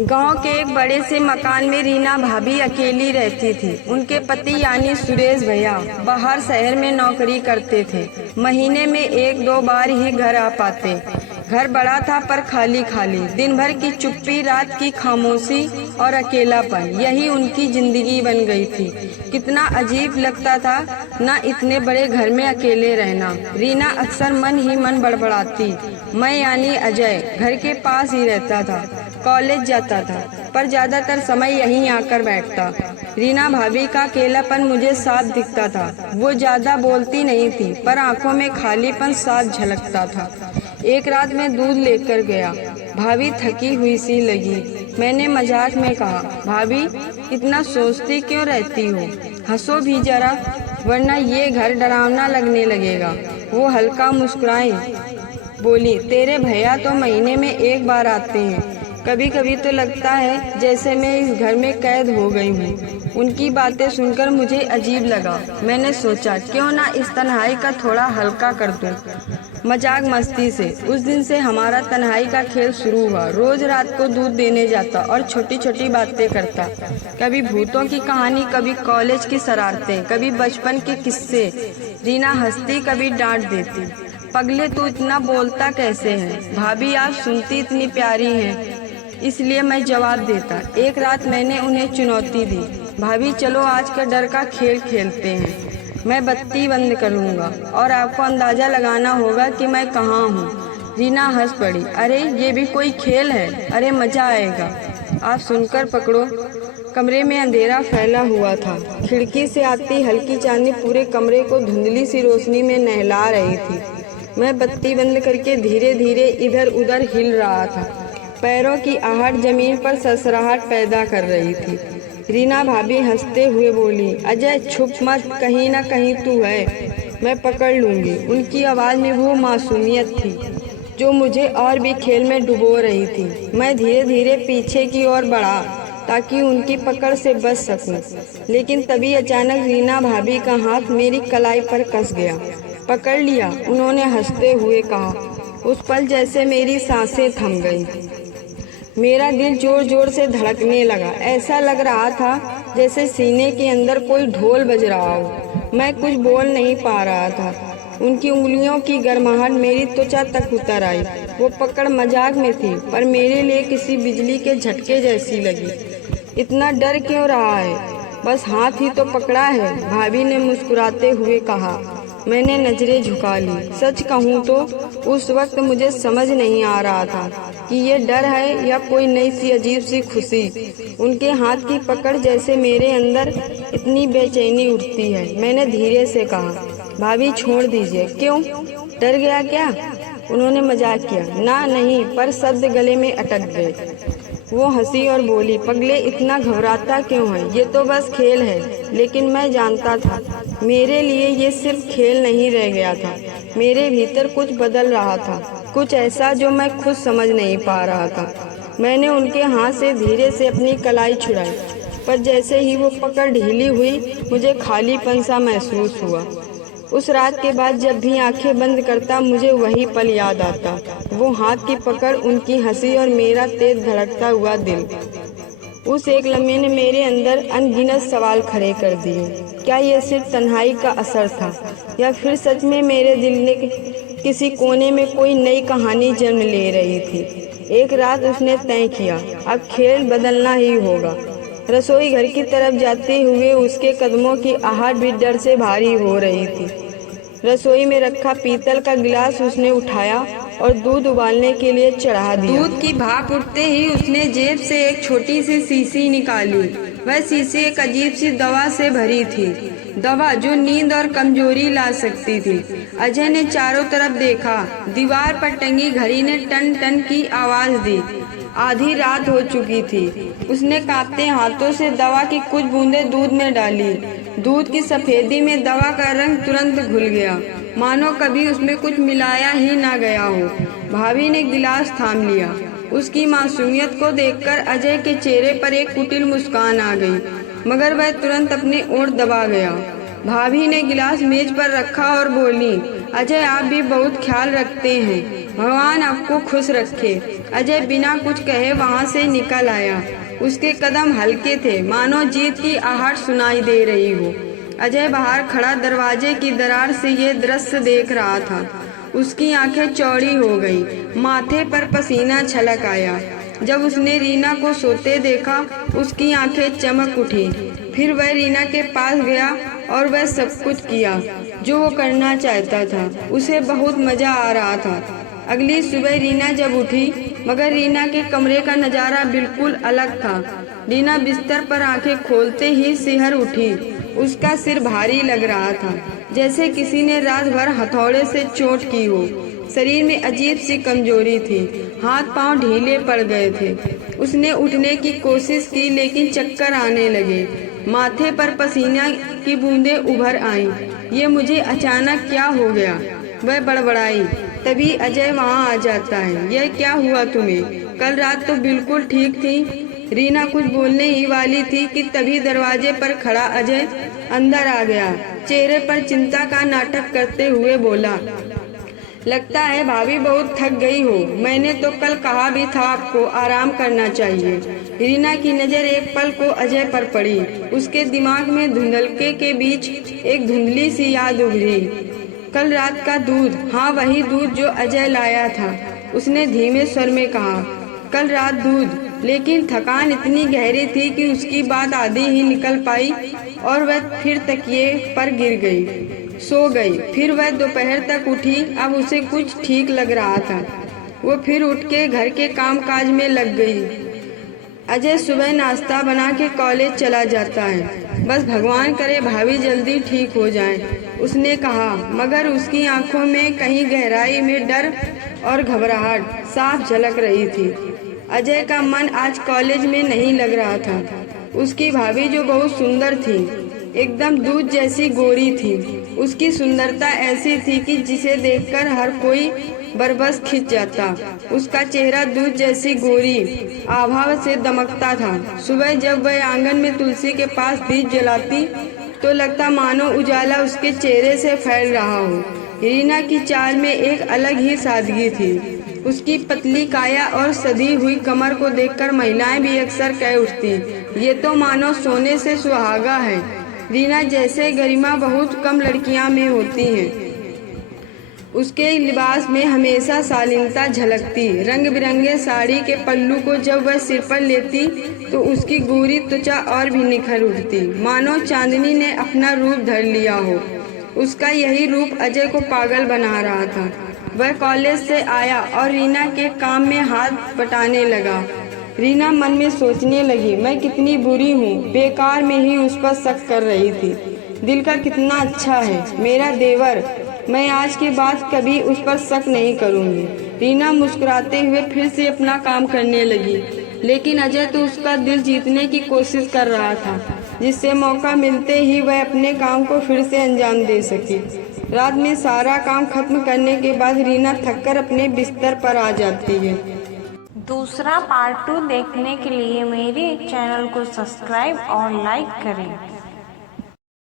गांव के एक बड़े से मकान में रीना भाभी अकेली रहती थी। उनके पति यानी सुरेश भैया बाहर शहर में नौकरी करते थे। महीने में 1-2 बार ही घर आ पाते। घर बड़ा था पर खाली खाली। दिन भर की चुप्पी, रात की खामोशी और अकेलापन, यही उनकी जिंदगी बन गई थी। कितना अजीब लगता था ना इतने बड़े घर में अकेले रहना। रीना अक्सर मन ही मन बड़बड़ाती। मैं यानी अजय घर के पास ही रहता था, कॉलेज जाता था पर ज्यादातर समय यहीं आकर बैठता। रीना भाभी का अकेलापन मुझे साफ दिखता था। वो ज्यादा बोलती नहीं थी पर आंखों में खालीपन साफ झलकता था। एक रात मैं दूध लेकर गया। भाभी थकी हुई सी लगी। मैंने मजाक में कहा, भाभी इतना सोचती क्यों रहती हो, हंसो भी जरा वरना ये घर डरावना लगने लगेगा। वो हल्का मुस्कुराई, बोली, तेरे भैया तो महीने में 1 बार आते हैं। कभी कभी तो लगता है जैसे मैं इस घर में कैद हो गई हूँ। उनकी बातें सुनकर मुझे अजीब लगा। मैंने सोचा क्यों ना इस तन्हाई का थोड़ा हल्का कर दूं, मजाक मस्ती से। उस दिन से हमारा तन्हाई का खेल शुरू हुआ। रोज रात को दूध देने जाता और छोटी छोटी बातें करता। कभी भूतों की कहानी, कभी कॉलेज की शरारतें, कभी बचपन के किस्से। रीना हंसती, कभी डांट देती, पगले तू इतना बोलता कैसे है, भाभी आप सुनती इतनी प्यारी हैं। इसलिए मैं जवाब देता। एक रात मैंने उन्हें चुनौती दी, भाभी चलो आज का डर का खेल खेलते हैं। मैं बत्ती बंद करूंगा और आपको अंदाजा लगाना होगा कि मैं कहाँ हूँ। रीना हंस पड़ी, अरे ये भी कोई खेल है, अरे मजा आएगा। आप सुनकर पकड़ो। कमरे में अंधेरा फैला हुआ था। खिड़की से आती हल्की चांदनी पूरे कमरे को धुंधली सी रोशनी में नहला रही थी। मैं बत्ती बंद करके धीरे धीरे इधर उधर हिल रहा था। पैरों की आहट जमीन पर सरसराहट पैदा कर रही थी। रीना भाभी हंसते हुए बोली, अजय छुप मत, कहीं ना कहीं तू है, मैं पकड़ लूंगी। उनकी आवाज में वो मासूमियत थी जो मुझे और भी खेल में डुबो रही थी। मैं धीरे धीरे पीछे की ओर बढ़ा ताकि उनकी पकड़ से बच सकूं। लेकिन तभी अचानक रीना भाभी का हाथ मेरी कलाई पर कस गया। पकड़ लिया, उन्होंने हंसते हुए कहा। उस पल जैसे मेरी सांसें थम गईं। मेरा दिल जोर जोर से धड़कने लगा। ऐसा लग रहा था जैसे सीने के अंदर कोई ढोल बज रहा हो। मैं कुछ बोल नहीं पा रहा था। उनकी उंगलियों की गर्माहट मेरी त्वचा तक उतर आई। वो पकड़ मजाक में थी पर मेरे लिए किसी बिजली के झटके जैसी लगी। इतना डर क्यों रहा है, बस हाथ ही तो पकड़ा है, भाभी ने मुस्कुराते हुए कहा। मैंने नजरें झुका ली। सच कहूँ तो उस वक्त मुझे समझ नहीं आ रहा था कि ये डर है या कोई नई सी अजीब सी खुशी। उनके हाथ की पकड़ जैसे मेरे अंदर इतनी बेचैनी उठती है। मैंने धीरे से कहा, भाभी छोड़ दीजिए। क्यों, डर गया क्या? उन्होंने मजाक किया। ना नहीं, पर शब्द गले में अटक गए। वो हंसी और बोली, पगले इतना घबराता क्यों है, ये तो बस खेल है। लेकिन मैं जानता था मेरे लिए ये सिर्फ खेल नहीं रह गया था। मेरे भीतर कुछ बदल रहा था, कुछ ऐसा जो मैं खुद समझ नहीं पा रहा था। मैंने उनके हाथ से धीरे से अपनी कलाई छुड़ाई पर जैसे ही वो पकड़ ढीली हुई मुझे खालीपन सा महसूस हुआ। उस रात के बाद जब भी आंखें बंद करता मुझे वही पल याद आता। वो हाथ की पकड़, उनकी हंसी और मेरा तेज धड़कता हुआ दिल। उस एक लम्हे ने मेरे अंदर अनगिनत सवाल खड़े कर दिए। क्या ये सिर्फ तन्हाई का असर था या फिर सच में मेरे दिल ने किसी कोने में कोई नई कहानी जन्म ले रही थी। एक रात उसने तय किया, अब खेल बदलना ही होगा। रसोई घर की तरफ जाते हुए उसके कदमों की आहट भी डर से भारी हो रही थी। रसोई में रखा पीतल का गिलास उसने उठाया और दूध उबालने के लिए चढ़ा दिया। दूध की भाप उठते ही उसने जेब से एक छोटी सी शीशी निकाली। वह शीशी एक अजीब सी दवा से भरी थी, दवा जो नींद और कमजोरी ला सकती थी। अजय ने चारों तरफ देखा। दीवार पर टंगी घड़ी ने टन टन की आवाज दी। आधी रात हो चुकी थी। उसने कांपते हाथों से दवा की कुछ बूंदें दूध में डाली। दूध की सफेदी में दवा का रंग तुरंत घुल गया, मानो कभी उसमें कुछ मिलाया ही ना गया हो। भाभी ने गिलास थाम लिया। उसकी मासूमियत को देखकर अजय के चेहरे पर एक कुटिल मुस्कान आ गई, मगर वह तुरंत अपनी ओर दबा गया। भाभी ने गिलास मेज पर रखा और बोली, अजय आप भी बहुत ख्याल रखते हैं। भगवान आपको खुश रखे। अजय बिना कुछ कहे वहाँ से निकल आया। उसके कदम हल्के थे, मानो जीत की आहट सुनाई दे रही हो। अजय बाहर खड़ा दरवाजे की दरार से ये दृश्य देख रहा था। उसकी आंखें चौड़ी हो गई, माथे पर पसीना छलक आया। जब उसने रीना को सोते देखा, उसकी आंखें चमक उठी। फिर वह रीना के पास गया और वह सब कुछ किया जो वो करना चाहता था। उसे बहुत मजा आ रहा था। अगली सुबह रीना जब उठी, मगर रीना के कमरे का नजारा बिल्कुल अलग था। रीना बिस्तर पर आंखें खोलते ही सिहर उठी। उसका सिर भारी लग रहा था, जैसे किसी ने रात भर हथौड़े से चोट की हो। शरीर में अजीब सी कमजोरी थी, हाथ पांव ढीले पड़ गए थे। उसने उठने की कोशिश की, लेकिन चक्कर आने लगे। माथे पर पसीना की बूंदें उभर आईं। ये मुझे अचानक क्या हो गया, वह बड़बड़ाई। तभी अजय वहाँ आ जाता है। यह क्या हुआ तुम्हें? कल रात तो बिल्कुल ठीक थी। रीना कुछ बोलने ही वाली थी कि तभी दरवाजे पर खड़ा अजय अंदर आ गया। चेहरे पर चिंता का नाटक करते हुए बोला, लगता है भाभी बहुत थक गई हो। मैंने तो कल कहा भी था आपको आराम करना चाहिए। रीना की नज़र एक पल को अजय पर पड़ी। उसके दिमाग में धुंधलके के बीच एक धुंधली सी याद उभरी। कल रात का दूध, हाँ वही दूध जो अजय लाया था। उसने धीमे स्वर में कहा, कल रात दूध। लेकिन थकान इतनी गहरी थी कि उसकी बात आधी ही निकल पाई और वह फिर तकिए पर गिर गई, सो गई। फिर वह दोपहर तक उठी। अब उसे कुछ ठीक लग रहा था। वो फिर उठ के घर के कामकाज में लग गई। अजय सुबह नाश्ता बना के कॉलेज चला जाता है। बस भगवान करे भाभी जल्दी ठीक हो जाए, उसने कहा, मगर उसकी आंखों में कहीं गहराई में डर और घबराहट साफ झलक रही थी। अजय का मन आज कॉलेज में नहीं लग रहा था। उसकी भाभी जो बहुत सुंदर थी, एकदम दूध जैसी गोरी थी। उसकी सुंदरता ऐसी थी कि जिसे देखकर हर कोई बरबस खिंच जाता। उसका चेहरा दूध जैसी गोरी आभा से दमकता था। सुबह जब वह आंगन में तुलसी के पास दीप जलाती तो लगता मानो उजाला उसके चेहरे से फैल रहा हो। रीना की चाल में एक अलग ही सादगी थी। उसकी पतली काया और सधी हुई कमर को देखकर महिलाएं भी अक्सर कह उठती, ये तो मानो सोने से सुहागा है। रीना जैसे गरिमा बहुत कम लड़कियां में होती हैं। उसके लिबास में हमेशा शालीनता झलकती। रंग बिरंगे साड़ी के पल्लू को जब वह सिर पर लेती तो उसकी गोरी त्वचा और भी निखर उठती, मानो चांदनी ने अपना रूप धर लिया हो। उसका यही रूप अजय को पागल बना रहा था। वह कॉलेज से आया और रीना के काम में हाथ बटाने लगा। रीना मन में सोचने लगी, मैं कितनी बुरी हूँ, बेकार में ही उस पर शक कर रही थी। दिल का कितना अच्छा है मेरा देवर, मैं आज के बाद कभी उस पर शक नहीं करूँगी। रीना मुस्कुराते हुए फिर से अपना काम करने लगी, लेकिन अजय तो उसका दिल जीतने की कोशिश कर रहा था, जिससे मौका मिलते ही वह अपने काम को फिर से अंजाम दे सके। रात में सारा काम खत्म करने के बाद रीना थककर अपने बिस्तर पर आ जाती है। दूसरा पार्ट 2 देखने के लिए मेरे चैनल को सब्सक्राइब और लाइक करें।